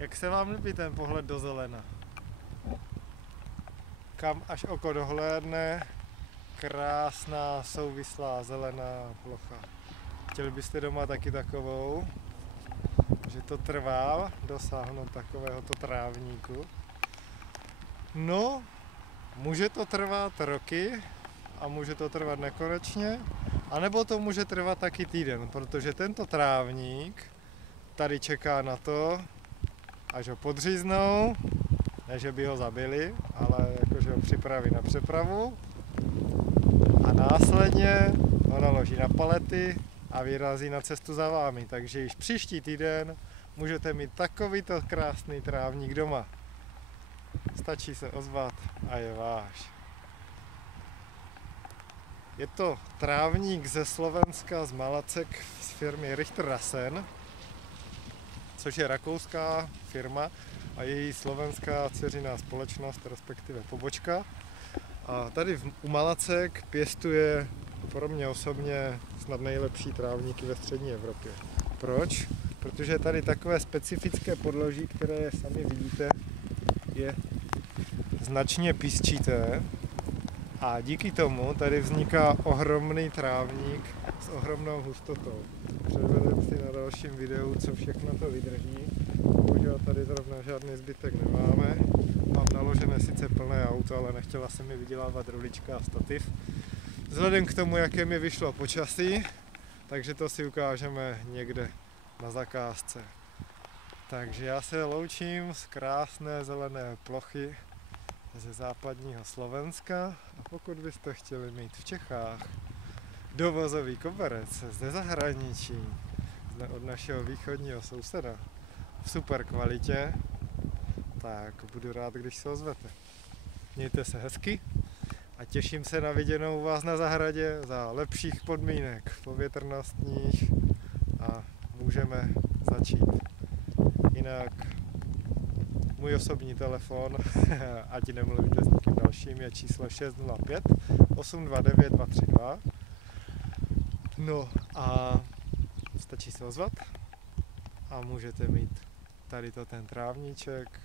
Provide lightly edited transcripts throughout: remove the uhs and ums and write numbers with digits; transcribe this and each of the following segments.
Jak se vám líbí ten pohled do zelena? Kam až oko dohlédne, krásná souvislá zelená plocha. Chtěli byste doma taky takovou? Že to trvá dosáhnout takovéhoto trávníku? No, může to trvat roky a může to trvat nekonečně, anebo to může trvat taky týden, protože tento trávník tady čeká na to, až ho podříznou, ne že by ho zabili, ale jakože ho připraví na přepravu a následně ho naloží na palety a vyrazí na cestu za vámi. Takže již příští týden můžete mít takovýto krásný trávník doma. Stačí se ozvat a je váš. Je to trávník ze Slovenska, z Malacek, z firmy Richter Rasen, což je rakouská firma a její slovenská dceřiná společnost, respektive pobočka. A tady u Malacek pěstuje pro mě osobně snad nejlepší trávníky ve střední Evropě. Proč? Protože tady takové specifické podloží, které sami vidíte, je značně písčité a díky tomu tady vzniká ohromný trávník s ohromnou hustotou. Předvedem si na dalším videu, co všechno to vydrží. Bohužel tady zrovna žádný zbytek nemáme. Mám naložené sice plné auto, ale nechtěla se mi vydělávat rulička a stativ. Vzhledem k tomu, jaké mi vyšlo počasí, takže to si ukážeme někde na zakázce. Takže já se loučím z krásné zelené plochy ze západního Slovenska a pokud byste chtěli mít v Čechách dovozový koberec ze zahraničí, od našeho východního souseda v super kvalitě, tak budu rád, když se ozvete. Mějte se hezky a těším se na viděnou u vás na zahradě za lepších podmínek povětrnostních a můžeme začít. Jinak můj osobní telefon, ať nemluvíte s nikým dalším, je číslo 605 829 232. No a stačí se ozvat a můžete mít tady ten trávníček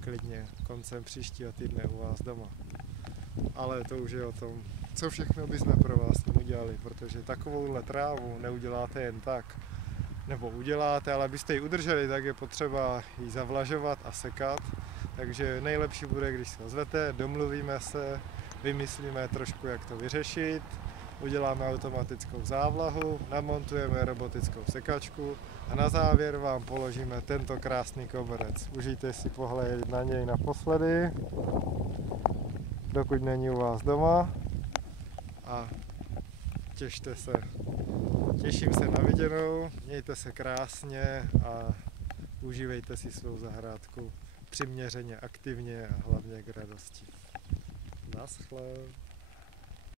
klidně koncem příštího týdne u vás doma. Ale to už je o tom, co všechno bychom pro vás s tím udělali, protože takovouhle trávu neuděláte jen tak. Nebo uděláte, ale abyste ji udrželi, tak je potřeba ji zavlažovat a sekat. Takže nejlepší bude, když se ozvete, domluvíme se, vymyslíme trošku, jak to vyřešit, uděláme automatickou závlahu, namontujeme robotickou sekačku a na závěr vám položíme tento krásný koberec. Užijte si pohled na něj naposledy, dokud není u vás doma a těšte se. Těším se na viděnou, mějte se krásně a užívejte si svou zahrádku přiměřeně, aktivně a hlavně k radosti. Naschle.